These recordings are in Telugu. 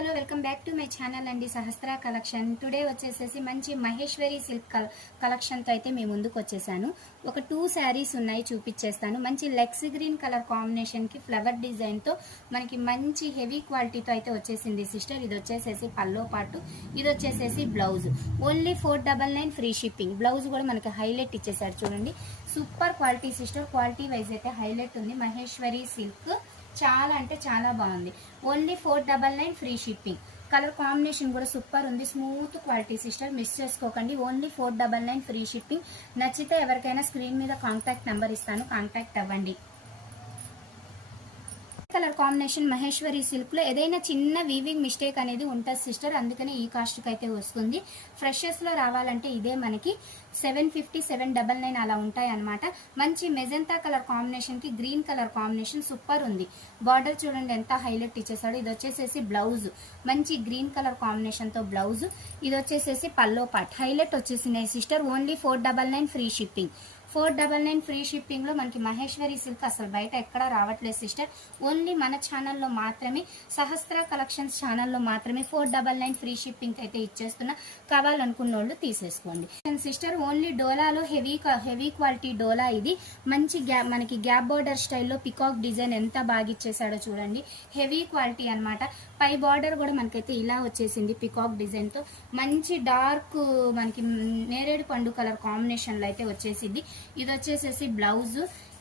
Hello welcome back to my channel అండి సహస్ర కలెక్షన్. టుడే వచ్చేసేసి మంచి మహేశ్వరి సిల్క్ కలెక్షన్తో అయితే మేము ముందుకు వచ్చేసాను. ఒక 2 శారీస్ ఉన్నాయి, చూపించేస్తాను. మంచి లెక్స్ గ్రీన్ కలర్ కాంబినేషన్కి ఫ్లవర్ డిజైన్తో మనకి మంచి హెవీ క్వాలిటీతో అయితే వచ్చేసింది సిస్టర్. ఇది వచ్చేసేసి పల్లో పాటు, ఇది వచ్చేసేసి blouse. Only 499 free shipping. Blouse కూడా మనకి హైలైట్ ఇచ్చేసారు చూడండి. Super quality sister, quality wise అయితే హైలైట్ ఉంది. మహేశ్వరి సిల్క్ చాలా అంటే చాలా బాగుంది. Only 499 free shipping. Colour combination కూడా సూపర్ ఉంది, స్మూత్ క్వాలిటీ సిస్టర్, మిస్ చేసుకోకండి. Only 499 free shipping. నచ్చితే ఎవరికైనా స్క్రీన్ మీద కాంటాక్ట్ నెంబర్ ఇస్తాను, కాంటాక్ట్ అవ్వండి. కలర్ కాంబినేషన్ మహేశ్వరి సిల్క్ లో ఏదైనా చిన్న వీవింగ్ మిస్టేక్ అనేది ఉంటుంది సిస్టర్, అందుకనే ఈ కాస్ట్ కి అయితే వస్తుంది. ఫ్రెషర్స్ లో రావాలంటే ఇదే మనకి 750 799 అలా ఉంటాయి అనమాట. మంచి మెజెంతా కలర్ కాంబినేషన్ కి గ్రీన్ కలర్ కాంబినేషన్ సూపర్ ఉంది. బార్డర్ చూడండి ఎంత హైలైట్ ఇచ్చేసాడు. ఇది వచ్చేసేసి బ్లౌజ్, మంచి గ్రీన్ కలర్ కాంబినేషన్ తో బ్లౌజ్. ఇది వచ్చేసేసి పల్లో పార్ట్ హైలైట్ వచ్చేసినాయి sister. Only 499 free shipping. 499 free shipping లో మనకి మహేశ్వరి సిల్క్ అసలు బయట ఎక్కడా రావట్లేదు సిస్టర్. ఓన్లీ మన ఛానల్లో మాత్రమే, సహస్ర కలెక్షన్స్ ఛానల్లో మాత్రమే 499 ఫ్రీ షిప్పింగ్ అయితే ఇచ్చేస్తున్నా. కావాలనుకున్న వాళ్ళు తీసేసుకోండి సిస్టర్. ఓన్లీ డోలాలో హెవీ క్వాలిటీ డోలా. ఇది మంచి మనకి గ్యాప్ బోర్డర్ స్టైల్లో పికాక్ డిజైన్ ఎంత బాగా ఇచ్చేసాడో చూడండి. హెవీ క్వాలిటీ అనమాట. పై బార్డర్ కూడా మనకైతే ఇలా వచ్చేసింది పికాక్ డిజైన్ తో. మంచి డార్క్ మనకి నేరేడు పండు కలర్ కాంబినేషన్ లో అయితే వచ్చేసింది. ఇది వచ్చేసేసి బ్లౌజ్,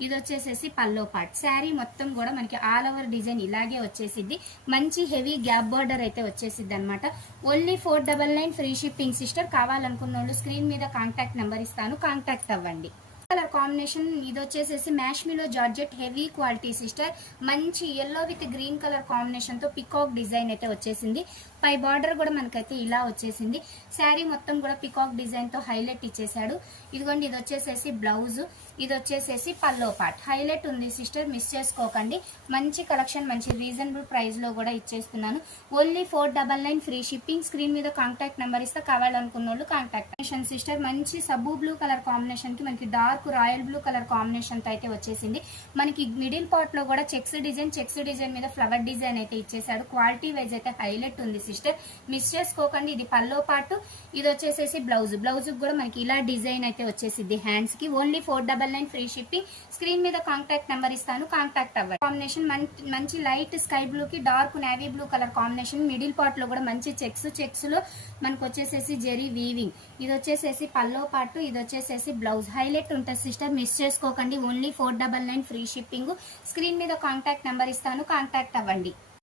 ఇది వచ్చేసేసి పల్లో పార్ట్. శారీ మొత్తం కూడా మనకి ఆల్ ఓవర్ డిజైన్ ఇలాగే వచ్చేసిద్ది. మంచి హెవీ గ్యాప్ బార్డర్ అయితే వచ్చేసిద్ది అనమాట. Only 499 free shipping sister. కావాలనుకున్న వాళ్ళు స్క్రీన్ మీద కాంటాక్ట్ నెంబర్ ఇస్తాను, కాంటాక్ట్ అవ్వండి. కలర్ కాంబినేషన్ ఇది వచ్చేసేసి మ్యాష్మిలో జార్జెట్ హెవీ క్వాలిటీ సిస్టర్. మంచి yellow with green colour combination తో పికాక్ డిజైన్ అయితే వచ్చేసింది. పై బార్డర్ కూడా మనకైతే ఇలా వచ్చేసింది. శారీ మొత్తం కూడా పికాక్ డిజైన్ తో హైలైట్ ఇచ్చేసాడు. ఇదిగోండి, ఇది వచ్చేసేసి బ్లౌజ్, ఇది వచ్చేసేసి పల్లో పార్ట్. హైలైట్ ఉంది సిస్టర్, మిస్ చేసుకోకండి. మంచి కలెక్షన్, మంచి రీజనబుల్ ప్రైస్ లో కూడా ఇచ్చేస్తున్నాను. Only 499 free shipping. స్క్రీన్ మీద కాంటాక్ట్ నెంబర్ ఇస్తే కావాలనుకున్న వాళ్ళు కాంటాక్ట్ సిస్టర్. మంచి సబ్బు బ్లూ కలర్ కాంబినేషన్ కి మనకి dark royal blue colour combination తో అయితే వచ్చేసింది. మనకి మిడిల్ పార్ట్ లో కూడా చెక్స్ డిజైన్ మీద ఫ్లవర్ డిజైన్ అయితే ఇచ్చేసాడు. క్వాలిటీ వైజ్ అయితే హైలైట్ ఉంది సిస్టర్, మిస్ చేసుకోకండి. ఇది పల్లో పార్ట్, ఇది వచ్చేసేసి బ్లౌజ్ కూడా మనకి ఇలా డిజైన్ అయితే వచ్చేసింది హ్యాండ్స్ కి. Only 499 free shipping. స్క్రీన్ మీద కాంటాక్ట్ నెంబర్ ఇస్తాను, కాంటాక్ట్ అవ్వండి. కాంబినేషన్ మంచి లైట్ స్కై బ్లూ కి dark navy blue colour combination. Middle part లో కూడా మంచి చెక్స్ లో మనకు వచ్చేసేసి జెరీ వీవింగ్. ఇది వచ్చేసేసి పల్లో పార్ట్, ఇది వచ్చేసేసి బ్లౌజ్. హైలైట్ ఉంటుంది సిస్టర్, మిస్ చేసుకోకండి. Only 499 free shipping. స్క్రీన్ మీద కాంటాక్ట్ నెంబర్ ఇస్తాను, కాంటాక్ట్ అవ్వండి.